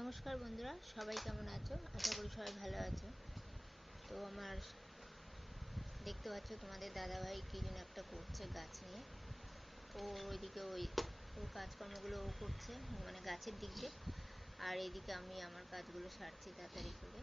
নমস্কার বন্ধুরা, সবাই কেমন আছো? আশা করি সবাই ভালো আছো। তো আমার দেখতে পাচ্ছ তোমাদের দাদাভাই কী যেন একটা করছে গাছ নিয়ে। ও ওইদিকে ওই ওর কাজকর্মগুলো ও করছে মানে গাছের দিক। দিয়ে আর এইদিকে আমি আমার কাজগুলো সারছি তাড়াতাড়ি করে।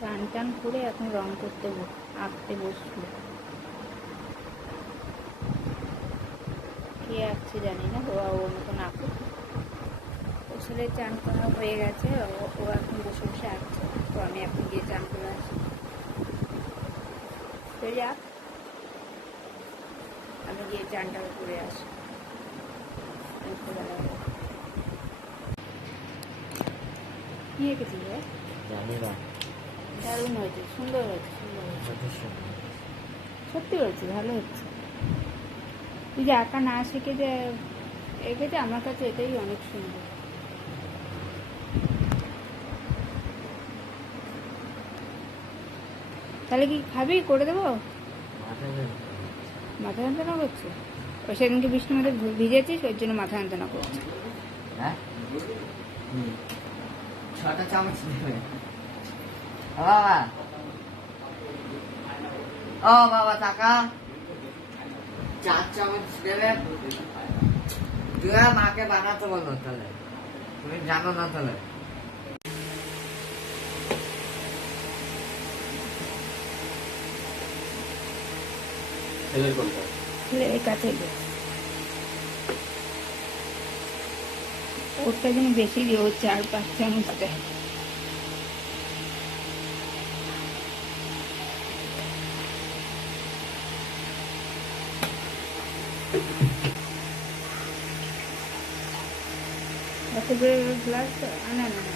চান টান করে এখন রং করতে আঁকতে বসল। কে আঁকছে জানি না, ও ওর মতন আঁকুক। ও ছেলে চান করা হয়ে গেছে, ও- এখন বসে বসে আঁকছে। তো আমি এখন গিয়ে চান করে আসি। তৈরি আঁক। আমি গিয়ে চানটা করে আসি। কি এঁকেছিস রে? জানি না। দারুণ হয়েছে সুন্দর হয়েছে সুন্দর হয়েছে। যথেষ্ট সত্যি হয়েছে ভালো হচ্ছে। তুই যে আঁকা না শিখে যে এঁকেছে আমার কাছে এটাই অনেক সুন্দর। তাহলে কি খাবি? করে দেবো? মাথা যন্ত্রণা করছে? ওই সেদিনকে বৃষ্টির মধ্যে ভিজেছিস ওর জন্য মাথা যন্ত্রণা করছে। হ্যাঁ? ছটা চামচ ও বাবা ও বাবা টাকা। চার চামচ দেবে তুই আর মাকে বানাতে বলো তাহলে। তুমি জানো না তাহলে। ওরটা যেন বেশি দিয়ে ও চার পাঁচ চামচ দেয় to go glass. No, no, no.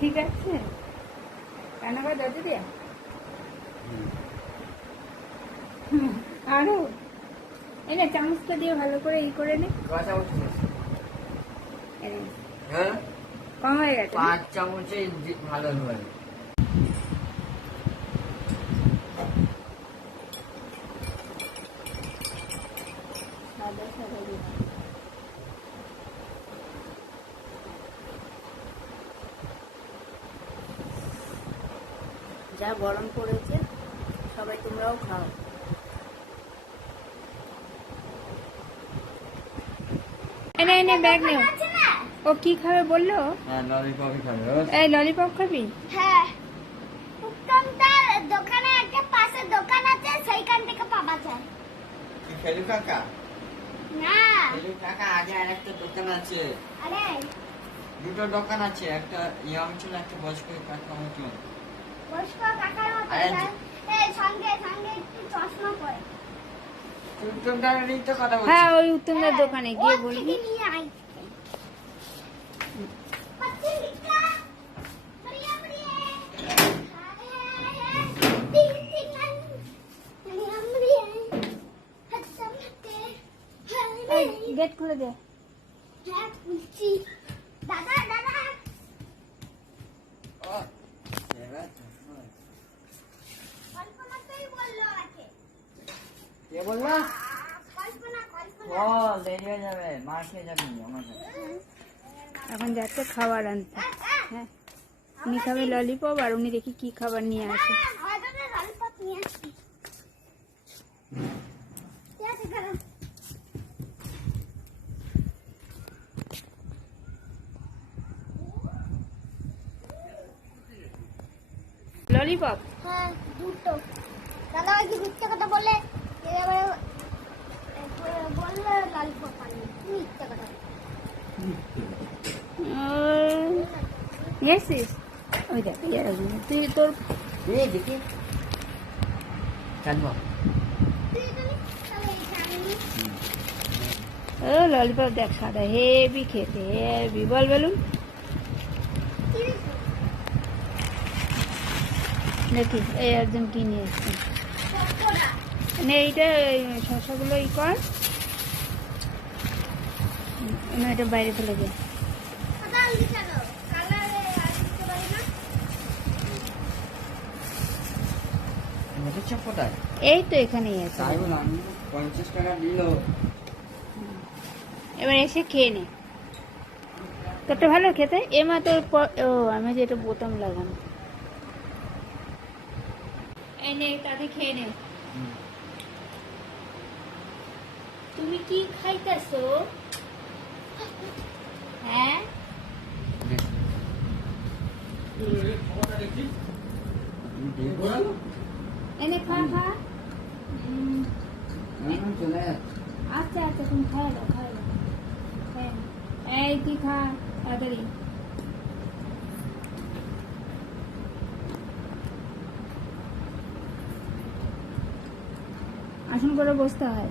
ঠিক আছে? রান্না করে দরজা দিয়া? আরও এই না চামচটা দিয়ে ভালো করে ই করে নে। হ্যাঁ? কম হয়ে গেছে? পাঁচ চামচে ভালো হয় সাদা সাদা দিয়ে। যা গরম পড়েছে সবাই তোমরাও খাও। এনে এনে ব্যাগ নেও। ও কি খাবে বলল? হ্যাঁ খাবে এই ললিপপ খাবি? হ্যাঁ। দোকানে একটা পাশে দোকান আছে সেইখান থেকে পাওয়া যায়। কি খেলু কাকা? না। খেলু কাকা আগে আর দোকান আছে। আরে। দুটো দোকান আছে একটা ইয়ং ছিল একটা বয়স্ক কাকা মতো বয়স্ক কাকার মতো সঙ্গে সঙ্গে একটু চশমা পরে। তুমি দাঁড়িয়ে তো কথা বলছি। হ্যাঁ ওই উত্তমদার দোকানে গিয়ে বলবি। হাতে এই গেট খুলে দে। হ্যাঁ দাদা দাদা ও, এবার চশমা। কল্পনাতেই বলল আমাকে কে বলল? কল্পনা কল্পনা দেরি হয়ে যাবে মার খেয়ে যাবি আমার এখন যাচ্ছে খাবার আনতে হ্যাঁ উনি খাবে ললিপপ আর উনি দেখি কি খাবার নিয়ে আসে। ললিপপ হ্যাঁ দুটো। দাদা ওই কি মিথ্যে কথা বলে? গেছিস ওই দেখ। তুই তোর এই দেখি। ও ললিপপ দেখ সাদা হেভি খেতে হেভি বল বলুন দেখি এই একজন কি নিয়ে এসছে? মানে এইটা এই শসাগুলো ই কর। না এটা বাইরে ফেলে দে। এই তো এখানেই আছে। এবার এসে খেয়ে নে। তোরটা ভালো খেতে? এমা তোর ও আমি যে এটা বোতাম লাগানো এই নে তাতে খেয়ে নে। তুমি কি খাইতেছো? হ্যাঁ? এনে খা খা। আচ্ছা আচ্ছা তুমি খাই দাও খাই দাও। খাই এই, তুই খা, তাড়াতাড়ি। আসন করে বসতে হয়।